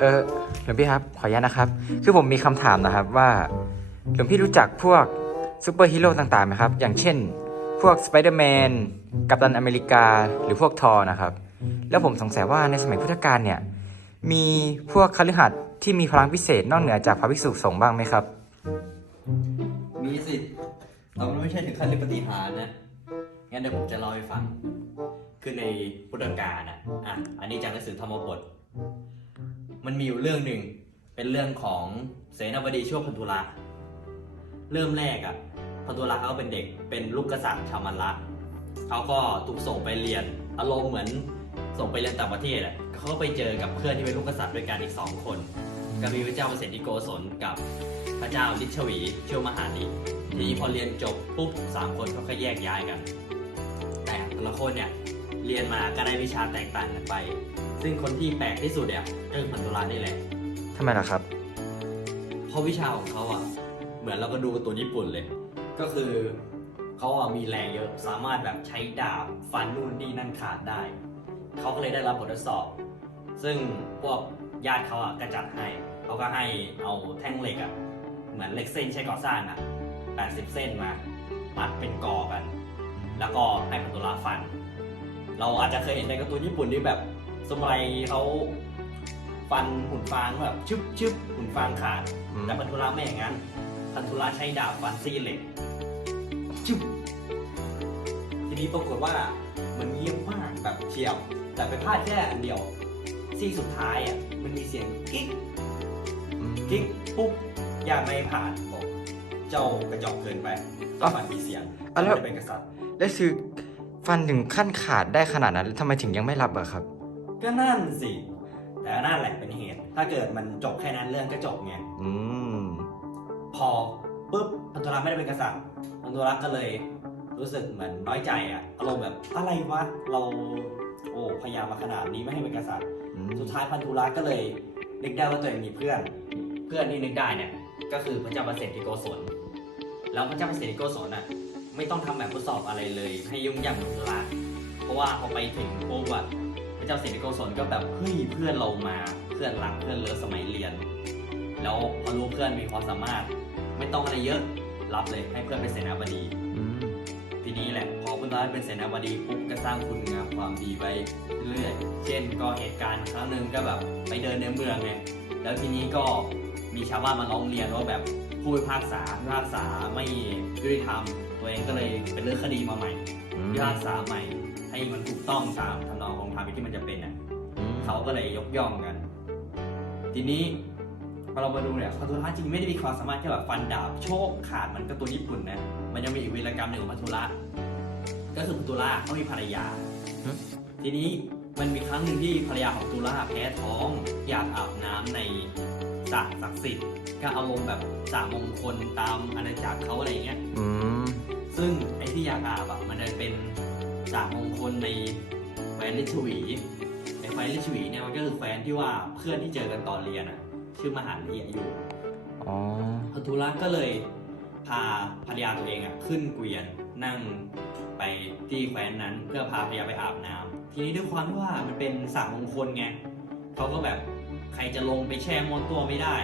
เออหลวงพี่ครับ ขออนุญาตนะครับ คือผมมีคำถามนะครับว่า หลวงพี่รู้จักพวกซูเปอร์ฮีโร่ต่างๆไหมครับ อย่างเช่น พวกสไปเดอร์แมน กัปตันอเมริกา หรือพวกทอร์นะครับ แล้วผมสงสัยว่าในสมัยพุทธกาลเนี่ย มีพวกคฤหัสถ์ที่มีพลังพิเศษนอกเหนือจากพระภิกษุสงฆ์บ้างไหมครับ มีสิแต่มันไม่ใช่ถึงขั้นเรื่องปฏิหารย์นะ งั้นเดี๋ยวผมจะเล่าให้ฟัง คือในพุทธกาลนะอะ อันนี้จากหนังสือธรรมบท มันมีอยู่เรื่องหนึ่งเป็นเรื่องของเสนาบดีชั่วพันธุระเริ่มแรกอะ่ะพันธุระเขาเป็นเด็กเป็นลูกกษัตริย์ชาวมันละเขาก็ถูกส่งไปเรียนอารมณ์เหมือนส่งไปเรียนต่างประเทศอะ่ะเขาก็ไปเจอกับเพื่อนที่เป็นลูกกษัตริย์ด้วยกันอีกสองคนก็มีพระเจ้าเปรตที่โกศลกับพระเจ้าลิชวีชื่อมหาลิทีนี้พอเรียนจบปุ๊บสามคนเขาก็แยกย้ายกัน แต่ละคนเนี่ย เรียนมาก็ได้วิชาแตกต่างกันไป ซึ่งคนที่แปลกที่สุดเนี่ยก็คือพันธุรานี่แหละ ทำไมล่ะครับ เพราะวิชาของเขาอะ เหมือนเราก็ดูการ์ตัวญี่ปุ่นเลย ก็คือเขาอะมีแรงเยอะ สามารถแบบใช้ดาบฟันนู่นนี่นั่นขาดได้ เขาก็เลยได้รับบททดสอบ ซึ่งพวกญาติเขาอะก็จัดให้ เขาก็ให้เอาแท่งเหล็กอะ เหมือนเหล็กเส้นใช้ก่อสร้างอะ 80 เส้นมามัดเป็นกอกัน แล้วก็ให้พันตุลาฟัน เราอาจจะเคยเห็นในการ์ตูนญี่ปุ่นที่แบบสมัยเขาฟันหุ่นฟางแบบชึบชึบหุ่นฟางขาดอืม แต่พันธุระไม่อย่างนั้น พันธุระใช้ดาบฟันซี่เหล็กจุ๊บทีนี้ปรากฏว่ามันเงียบมากแบบเฉียวแต่ไปพลาดแค่อันเดียวซี่สุดท้ายอะมันมีเสียงกิ๊กอืมกิ๊กปุ๊บยาไม่ผ่านบอกเจ้ากระจอกเกินไปต้องฟันมีเสียงอะแล้ว ไม่ได้เป็นกษัตริย์ แล้วคือ ฟันถึงขั้นขาดได้ขนาดนั้นแล้วทำไมถึงยังไม่รับอะครับ ก็นั่นสิ แต่นั่นแหละเป็นเหตุ ถ้าเกิดมันจบแค่นั้นเรื่องก็จบไง อืม พอปุ๊บพันธุรักษ์ไม่ได้เป็นกษัตริย์พันธุรักษ์ก็เลยรู้สึกเหมือนน้อยใจอะอารมณ์แบบอะไรวะ เรา โอ้พยายามมาขนาดนี้ไม่ให้เป็นกษัตริย์ อืม สุดท้ายพันธุรักษ์ก็เลยนึกได้ว่าตัวเองมีเพื่อน เพื่อนที่นึกได้เนี่ยก็คือพระเจ้าประเสริฐที่โกศล แล้วพระเจ้าประเสริฐที่โกศลน่ะ ไม่ต้องทำแบบทดสอบอะไรเลย ให้ยุ่งยากพันธุรักษ์เพราะว่าพอไปถึงปุ๊บอะพระเจ้าประเสรีโกศลก็แบบเฮ้ยเพื่อนเรามาเพื่อนรักเพื่อนเลิฟสมัยเรียน แล้วพอรู้เพื่อนมีความสามารถ ไม่ต้องอะไรเยอะรับเลยให้เพื่อนเป็นเสนาบดีทีนี้แหละพอคุณร้ายเป็นเสนาบดีปุ๊บก็สร้างคุณงามความดีไปเรื่อยเช่นก็เหตุการณ์ครั้งหนึ่งก็แบบไปเดินในเมืองไงแล้วทีนี้ก็มีชาวบ้านมาร้องเรียนว่าแบบผู้พิพากษาพิพากษาไม่ยุติธรรม ตัวเองก็เลยเป็นเรื่องคดีมาใหม่อืมพิพากษาใหม่ ให้มันถูกต้องตามทำนองของธรรมที่มันจะเป็นอะอืมเขาก็เลยยกย่องกัน ทีนี้พอเรามาดูเนี่ยคาทูระจริงไม่ได้มีความสามารถแค่แบบฟันดาบโชคขาดเหมันก็ตัวญี่ปุ่นนะ มันยังมีอีกวีรกรรมหนึ่งของพัทุระก็คือพัทุระเขามีภรรยา ทีนี้มันมีครั้งหนึ่งที่ภรรยาของตุลาแพ้ท้องอยากอาบน้ำในสระศักดิ์สิทธิ์ก็อารมณ์แบบสระมงคลตามอาณาจักรเขาอะไรเงี้ยอืม ซึ่งไอ้ที่อยากอาบอะมันจะเป็นสระมงคลในแคว้นลิชวีไอ้แคว้นลิชวีเนี่ยมันก็คือแคว้นที่ว่าเพื่อนที่เจอกันตอนเรียนอะชื่อมหาลีอยู่อ๋อพัทุระก็เลยพาภรรยาตัวเองอะขึ้นเกวียนนั่งไปที่แคว้นนั้นเพื่อพาภรรยาไปอาบน้ำทีนี้ด้วยความที่ว่ามันเป็นสระมงคลไงเขาก็แบบใครจะลงไปแช่มวนตัวไม่ได้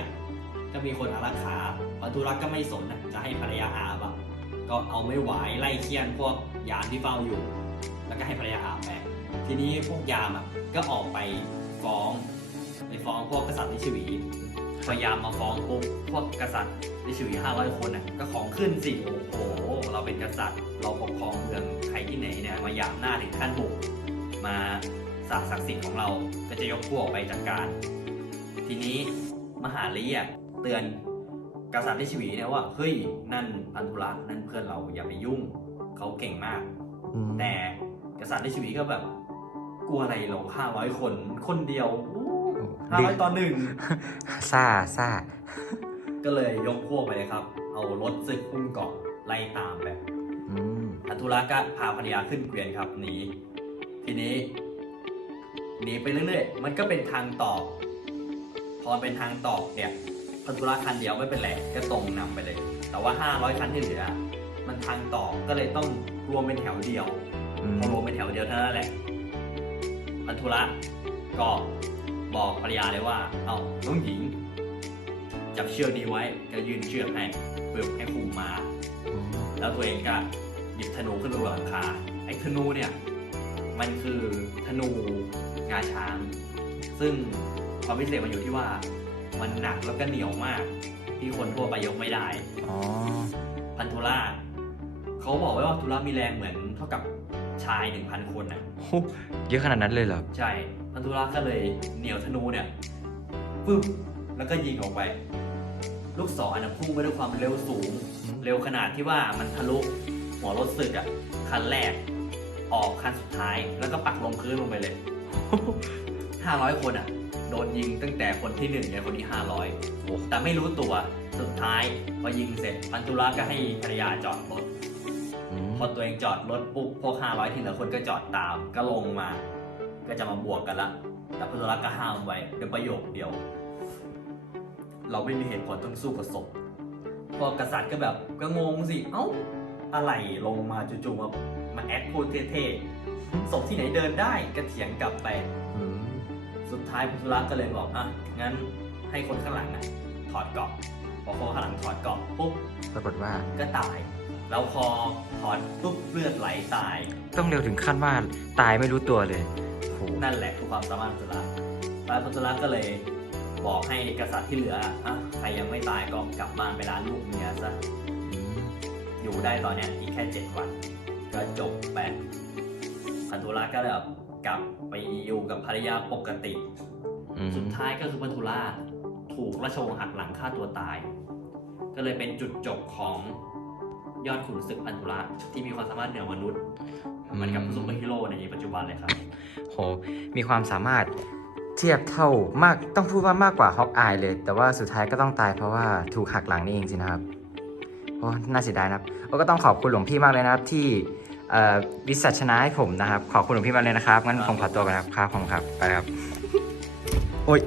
ก็มีคนอารักขาพัทุระก็ไม่สนอะจะให้ภรรยาอาบอะ ก็เอาไม่ไหวไล่เคียนพวกยามที่เฝ้าอยู่ แล้วก็ให้ภรรยาอาบไปทีนี้พวกยามอะก็ออกไปฟ้องไปฟ้องพวกกษัตริย์ลิชวีพอยามมาฟ้องปุ๊บพวกกษัตริย์ลิชวีห้าร้อยคนอะก็ของขึ้นสิโอ้โหเราเป็นกษัตริย์ เราปกครองเมืองใครที่ไหนเนี่ยมายามหน้าถึงขั้นบุกมาสาศักดิ์สิทธิ์ของเราก็จะยกพวกไปจัดการ ทีนี้มหาลีอะเตือน กษัตริย์ลิชวีเนี่ยว่าเฮ้ยนั่นพันธุระนั่นเพื่อนเราอย่าไปยุ่งเขาเก่งมากอืมแต่กษัตริย์ลิชวีก็แบบ กลัวอะไรเราห้าร้อยคนคนเดียวห้าร้อยต่อหนึ่งซ่าซ่าก็เลยยกพวกไปเลยครับ เอารถซึกพุ่งเกาะไล่ตามไปอืมพันธุระก็พาภรรยาขึ้นเกวียนครับหนีทีนี้หนีไปเรื่อยๆ มันก็เป็นทางต่อพอเป็นทางต่อเนี่ย พันธุระคันเดียวไม่เป็นไรก็ตรงนำไปเลย แต่ว่า 500 คันที่เหลือ มันทางต่อก็เลยต้องรวมเป็นแถวเดียวอืมพอรวมเป็นแถวเดียวเท่านั้นแหละพันธุระก็บอกภรรยาเลยว่า เอาน้องหญิง จับเชือกนี้ไว้ก็ยื่นเชือกให้เพื่อให้คุมมา แล้วตัวเองก็หยิบธนูขึ้นไปบนหลังคาไอ้ธนูเนี่ยมันคือธนูงาช้าง ซึ่งความพิเศษมันอยู่ที่ว่า มันหนักแล้วก็เหนียวมาก ที่คนทั่วไปยกไม่ได้อ๋อพันธุราเขาบอกไว้ว่าธุระมีแรงเหมือนเท่ากับชายหนึ่งพันคนนะโหเยอะขนาดนั้นเลยเหรอ ใช่พันธุราก็เลยเหนียวธนูเนี่ยปึ๊บแล้วก็ยิงออกไป ลูกศรนะพุ่งไปด้วยความเร็วสูงอืมเร็วขนาดที่ว่ามันทะลุหัวรถสึกอะคันแรก ออกคันสุดท้าย แล้วก็ปักลงพื้นลงไปเลย500คนอะ โดนยิงตั้งแต่คนที่หนึ่งเนี่ยคนที่ 500โอ้แต่ไม่รู้ตัวสุดท้ายพอยิงเสร็จพันธุระก็ให้ภรรยาจอดรถอืมพอตัวเองจอดรถปุ๊บพวก 500 ทีละคนก็จอดตามก็ลงมา ก็จะมาบวกกันละ แต่พันธุระก็ห้ามไว้เป็นประโยคเดียว เราไม่มีเหตุผลต้องสู้กับศพพอกษัตริย์ก็แบบก็งงสิ เอ้า อะไรลงมาจู่ๆมามาแอคพูดเท่ๆศพที่ไหนเดินได้ก็เถียงกลับไปอืม สุดท้ายพุทธรักก็เลยบอกอะงั้นให้คนข้างหลังอะถอดเกราะพอคนข้างหลังถอดเกราะปุ๊บปรากฏว่าก็ตาย แล้วพอถอดปุ๊บเลือดไหลตาย ต้องเร็วถึงขั้นว่าตายไม่รู้ตัวเลยโหนั่นแหละคือความสามารถพุทธรักพระพุทธรักก็เลยบอกให้กษัตริย์ที่เหลืออะใครยังไม่ตายก็กลับบ้านไปร้านลูกเมียซะอืมอยู่ได้ตอนเนี้ยอีกแค่เจ็ดวัน ก็จบไปพันธุรักก็แบบ กลับไปอยู่กับภรรยาปกติอืมสุดท้ายก็คือพันธุราถูกราชวงศ์หักหลังฆ่าตัวตาย ก็เลยเป็นจุดจบของยอดขุนศึกพันธุระที่มีความสามารถเหนือมนุษย์เหมือนกับซูเปอร์ฮีโร่ในปัจจุบันเลยครับโหมีความสามารถเทียบเท่ามากต้องพูดว่ามากกว่าฮอกอายเลย แต่ว่าสุดท้ายก็ต้องตายเพราะว่าถูกหักหลังนี่เองสินะครับโอ้น่าเสียดายนะครับโอ้ก็ต้องขอบคุณหลวงพี่มากเลยนะครับที่เอ่อ วิสัชนาให้ผมนะครับ ขอบคุณหลวงพี่มากเลยนะครับ งั้นผมขอตัวกันนะครับครับผมครับ ไปครับ โอ้ย